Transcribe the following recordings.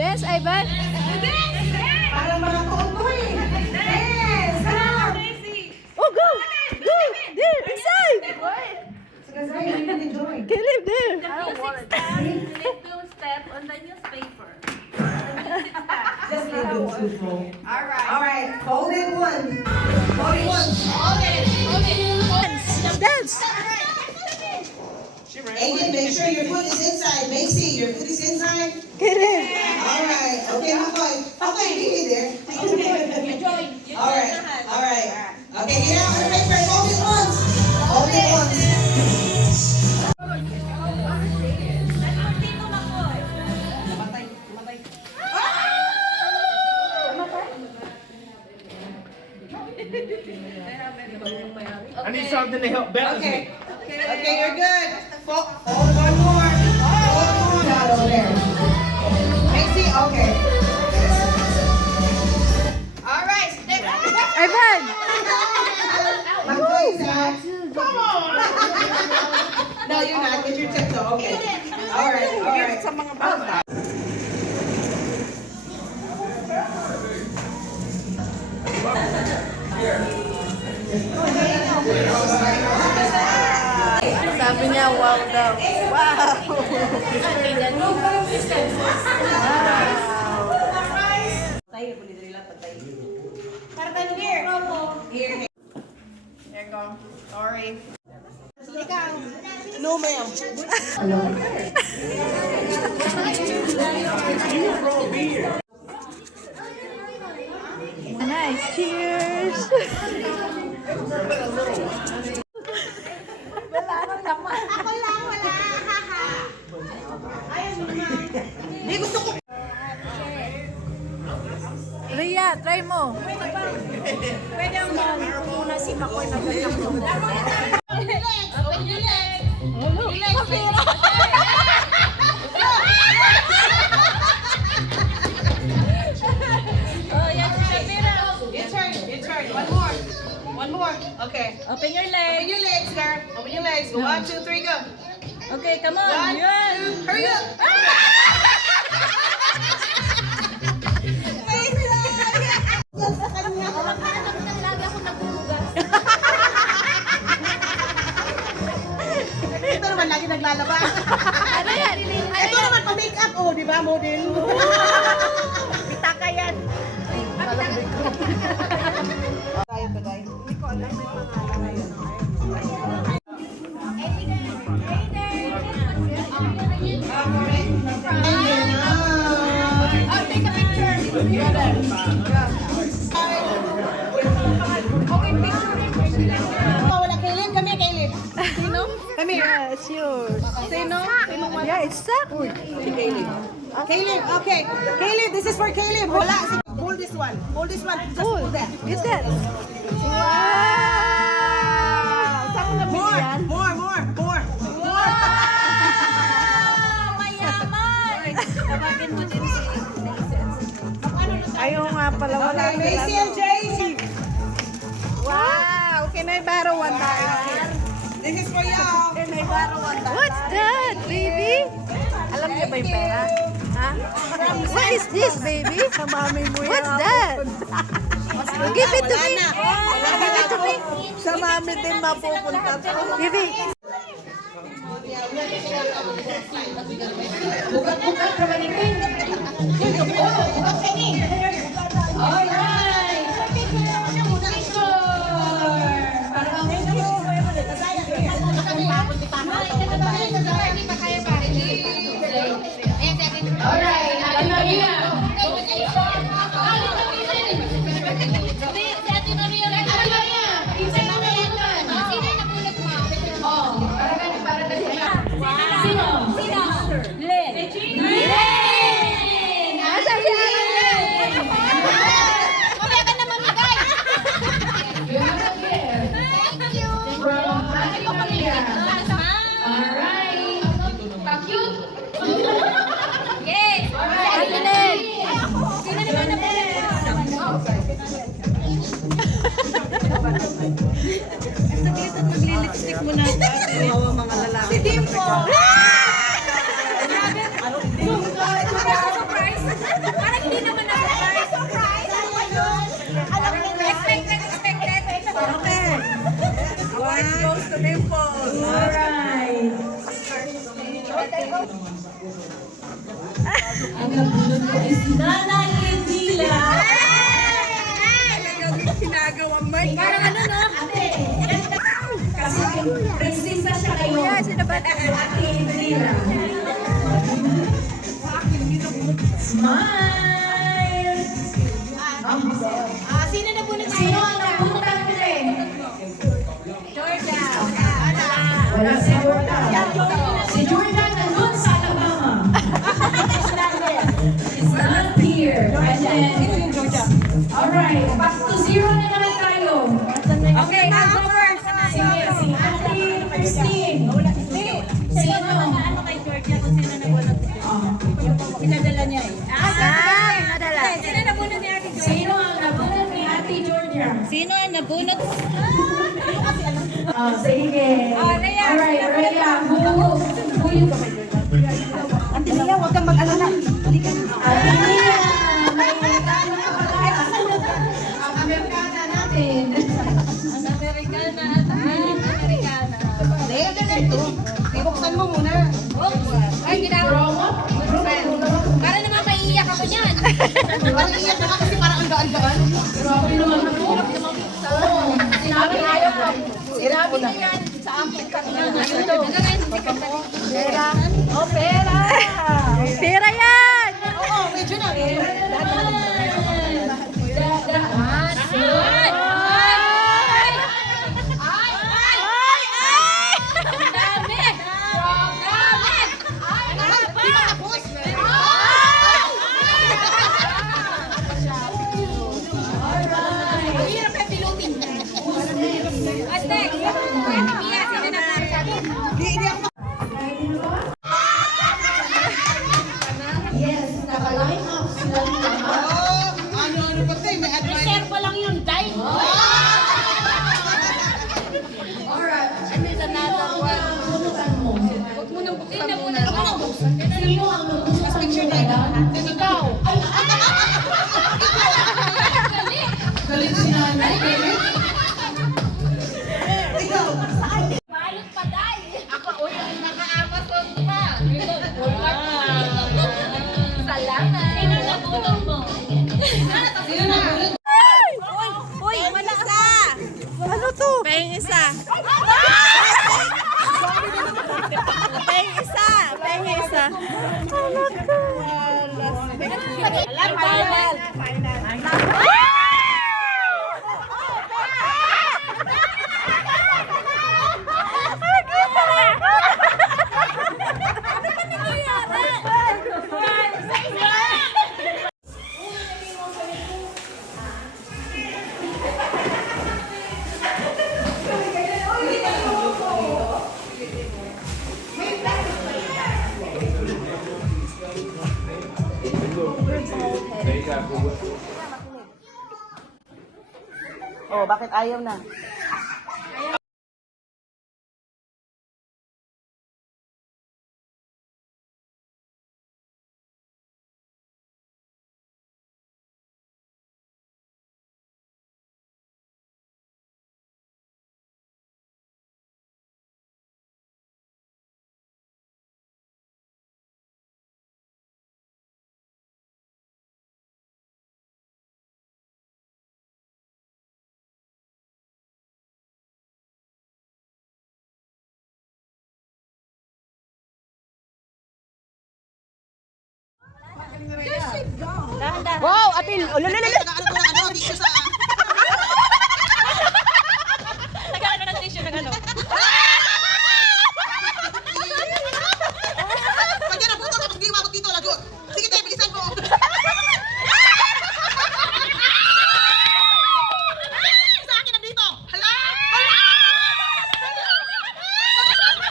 Dance, Ivan. Parang mga tuoy. Yes! Come! Oh, go! Go! There, inside! Sige, sige, you can enjoy. Caleb, there. Don't step on the newspaper. Just leave it as usual. Alright, hold it one. Hold it one. Dance. Again, make sure your foot is inside. Macy, your foot is inside. Caleb. Alright, okay, McCoy. Okay, leave it there. Alright, alright. Okay, get out of the paper. Hold it once. Hold it once. I need something to help balance me. Okay, you're good. Hold one more. Hold one out over there. Macy, okay. Alright, step Ivan. McCoy, come on. No, you're not. Get your tips on. Okay. Alright. Sa mga bata. Sabi niya, wow daw. Wow. Here you go. Sorry. No, ma'am. Nice. Cheers. Hindi gusto ko. Ria, try mo. Pwede ang muna si Makoy na Your turn. One more. Okay. Open your Open leg. your legs, girl. Open your legs. Go 1, 2, 3, go. Okay, come on. 1, Yun. 2, hurry up. Ito naman lagi naglalaba. Ano yan? Ito naman pa-makeup. Oh, di ba, model? Pitaka yan. Tayo to, guys. Hindi ko alam yung pangalan ngayon. I'll take a picture. Wala, Caleb. Come here, Caleb. Sino? Come here. Yes, yours. Sino? Yeah, it's stuck. Caleb, okay. Caleb, this is for Caleb. Wala. Hold this one. Hold this one. Just Cool. hold that. Get that. Wow. Saan mo nabili More, yan? more. Mayaman. Tawagin mo din si Ayaw nga pala. Wala Okay, Macy and Jay. Wow. Can I borrow $1? This is for y'all. Can I borrow $1? What's that, baby? Alam niyo ba yung pera? Ha? What is this, baby? Sa mami mo yan. What's that? Give it to me. Give it to me. Sa mami din mapupunta to. Baby. Ang nabunod ko is Nanay Edila. Parang ano, no? Ate, kasi prinsesa siya kayo. Ate Edila. Smile! Sino na po Sino ang nabunutan ko rin? Wala si Jordan. Si Jordan nandun sa Alabama. It's not here. And then, alright, back to 0 na naman tayo. Okay, I'll go first. Sige, si Ate Christine. Sino? Ano kay Georgia kung sino nabunod? Pinadala niya eh. Pinadala. Sino nabunod ni Ate Georgia? Sino ang nabunod ni Ate Georgia? Sino ang nabunod? Sige. Rhea. Alright, Rhea. Huyo ka ba? Ate Lia, huwag kang mag-alala. Ate Lia, may regalo ka ba? Ang Amerikana natin. Ang Amerikana at ang Amerikana. Ito. Ibuksan mo muna. Ay, ginawa. Para naman maiiyak ako niyan. Parang iyak na kasi parang ang gaan-gaan. Grabe naman ako. Oo. Sinabi ayaw ko. Sinabi na. Sa akin kanina. Pera. Oh, pera. Pera yan. Oo, medyo na. Yes, naka-line up sila. Ano pa tayo? May advice. Reserva lang yun, Day. Alright. Sino ang nabunutan mo? Huwag mo nang buksan muna. Huwag mo nang buksan. Sino ang nabunutan Picture mo? na ito. Ikaw. Galit si nanay. Galit. Balot pa, Day. Ako, uy, ang naka-Amazon pa. Salamat. Sino nabunod mo? Sino na? Uy, wala isa. Ano to? Peng isa. Peng isa. Peng isa. Alam, final. Oh, bakit ayaw na? Wow, atin. Oh, lala. Ano, dito sa... Nagkakaroon ng tissue ng ano. Pag yan ang puto, kapag di umabot dito, lagot. Sige tayo, bilisan mo. Sa akin na dito. Hala! Hala!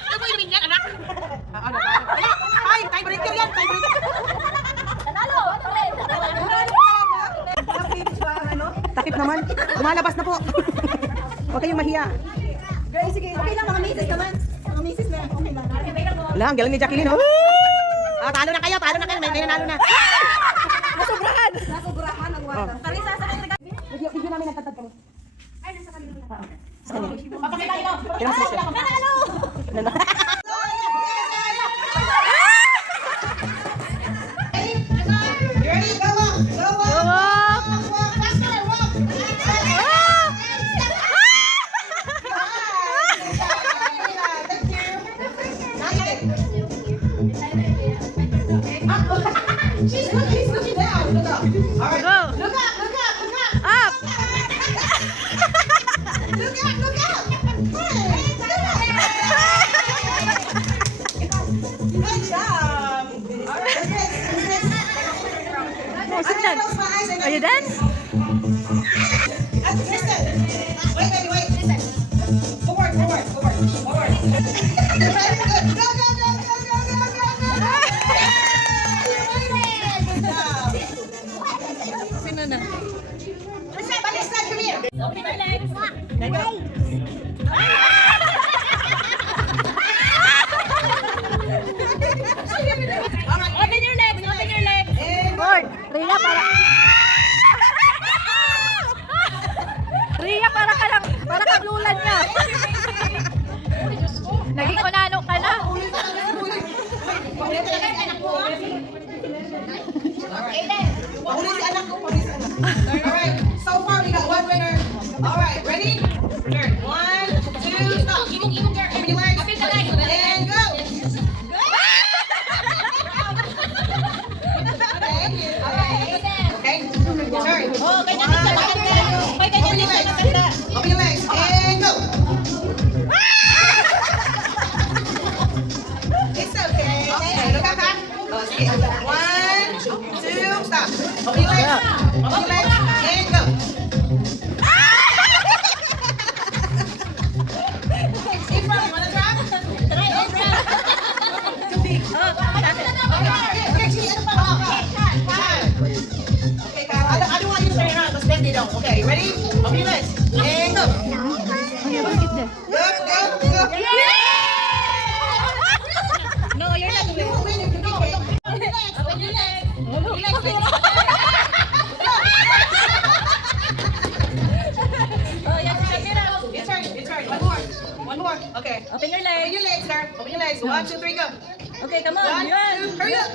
Ano mo inumin yan, anak? Ano? Ay, tiebreaker yan, tiebreaker. Nanalo! Takip naman. Lumalabas na po. Huwag kayong mahiya. Girl, sige. Okay lang, mga misis naman. Mga misis na. Okay lang. Wala, ang galing ni Jacqueline. Oh! Ah, talo na kayo. May nanalo na. Nasubrahan ang water. Kami sasabihin na Video namin nagtatag kami. Ay, nasa kanila. Sa kanila. Papakita ikaw. Kailangan sila siya. Nanalo! Nanalo. He's looking down. Look up. All right. Go. Look up. Look up. Look up. Up! Look up. Look up. Hey, good job. All right. Oh, sit I'm down. gonna close my eyes and Are you done? Listen. Wait, baby, wait. Listen. Forward. Very good. Go. Yeah, good job. Sino na? Baliktad, come here. Open your legs. Open your legs. Open your legs. Lord, Rhea, Rhea, para kang lulan niya. Naging kunano ka na. Pahuli si anak ko. Alright, so far we got one winner. Alright, ready? Turn. 1, 2, stop. Open your legs. And go. Okay, turn. Open your legs. Open your legs. And go. It's okay. Okay, look up, ha? Oh, sige. 1, 2, stop. Open your legs. Open your legs. And go. In front, you wanna drop? Okay, sige, ano pa? Okay, Kyle, I don't want you to turn around because then they don't. Okay, ready? Open your legs. And go. Bakit na? Go. No, you're not You will win if you go. Open your legs. Oh, yes, Your turn. One more. Okay. Open your Open legs. your legs, sir. Open your legs. 1, 2, 3, go. Okay, come on. 1, Yun. 2, hurry up.